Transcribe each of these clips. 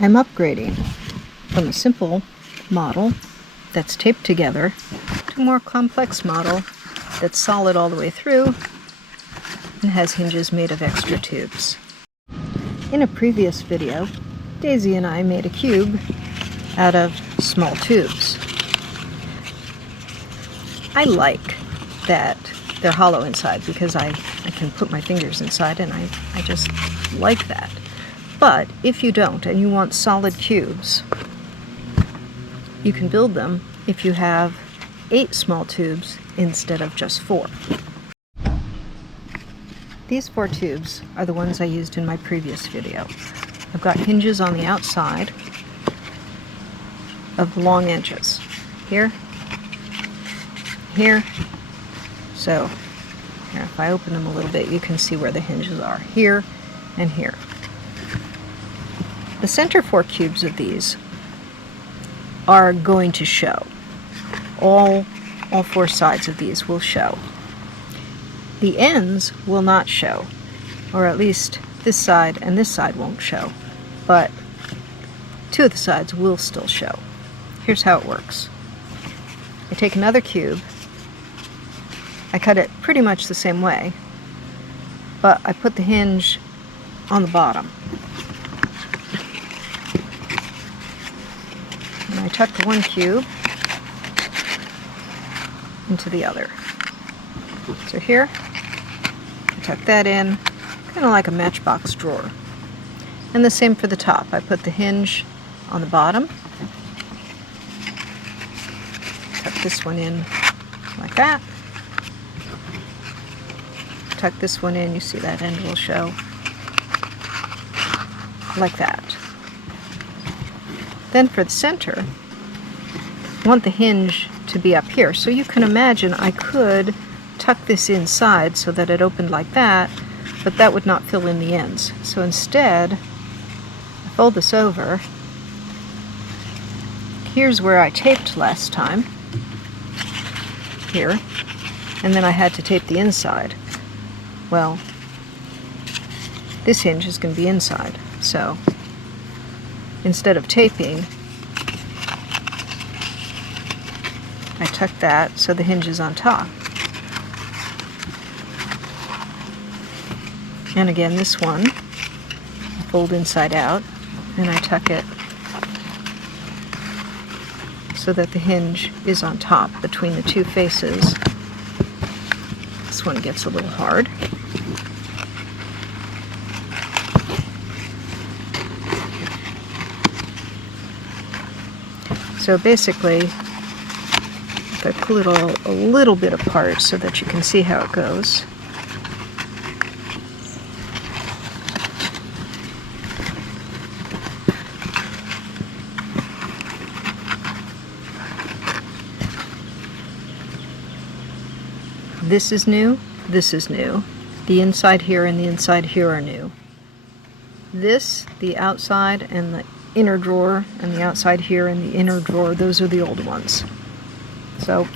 I'm upgrading from a simple model that's taped together to a more complex model that's solid all the way through and has hinges made of extra tubes. In a previous video, Daisy and I made a cube out of small tubes. I like that they're hollow inside because I can put my fingers inside, and I just like that. But if you don't and you want solid cubes, you can build them if you have 8 small tubes instead of just 4. These 4 tubes are the ones I used in my previous video. I've got hinges on the outside of long edges. Here, here. So here, if I open them a little bit, you can see where the hinges are. Here and here. The center 4 cubes of these are going to show. All 4 sides of these will show. The ends will not show, or at least this side and this side won't show, but 2 of the sides will still show. Here's how it works. I take another cube, I cut it pretty much the same way, but I put the hinge on the bottom. And I tuck the one cube into the other. So here, I tuck that in, kind of like a matchbox drawer. And the same for the top. I put the hinge on the bottom, tuck this one in like that, tuck this one in, you see that end will show, like that. Then for the center, I want the hinge to be up here. So you can imagine I could tuck this inside so that it opened like that, but that would not fill in the ends. So instead, I fold this over. Here's where I taped last time, here, and then I had to tape the inside. Well, this hinge is going to be inside, so instead of taping, I tuck that so the hinge is on top. And again, this one, I fold inside out, and I tuck it so that the hinge is on top between the 2 faces. This one gets a little hard. So basically, if I pull it all a little bit apart so that you can see how it goes. This is new, this is new. The inside here and the inside here are new. This, the outside and the inner drawer, and the outside here and the inner drawer, those are the old ones. So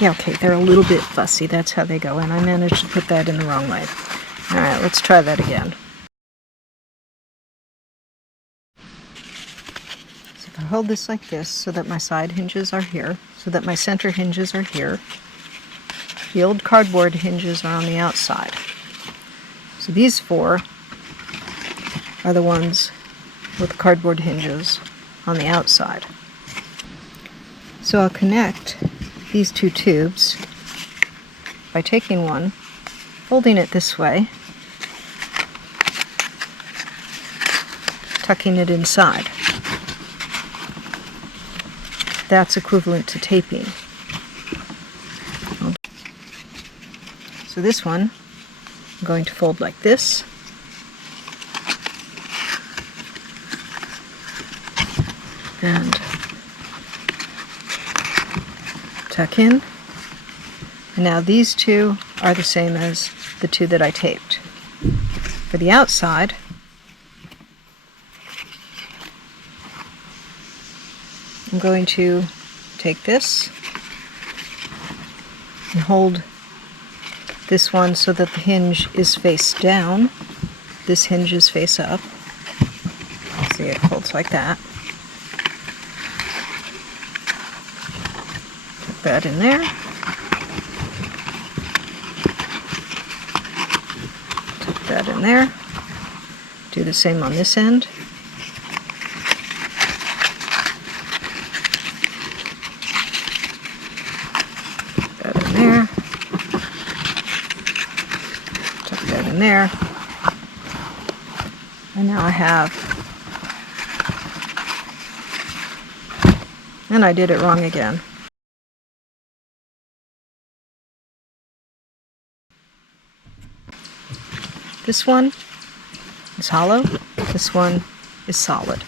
yeah, okay, they're a little bit fussy, that's how they go, and I managed to put that in the wrong way. Alright, let's try that again. So if I hold this like this so that my side hinges are here, so that my center hinges are here, the old cardboard hinges are on the outside. So these 4 are the ones with the cardboard hinges on the outside. So I'll connect these 2 tubes by taking one, folding it this way, tucking it inside. That's equivalent to taping. So this one, I'm going to fold like this, and tuck in. And now these 2 are the same as the 2 that I taped. For the outside, I'm going to take this and hold this one so that the hinge is face down. This hinge is face up. See, it folds like that. Put that in there. Put that in there. Do the same on this end. Put that in there. Tuck that in there. And now I have, and I did it wrong again. This one is hollow, this one is solid.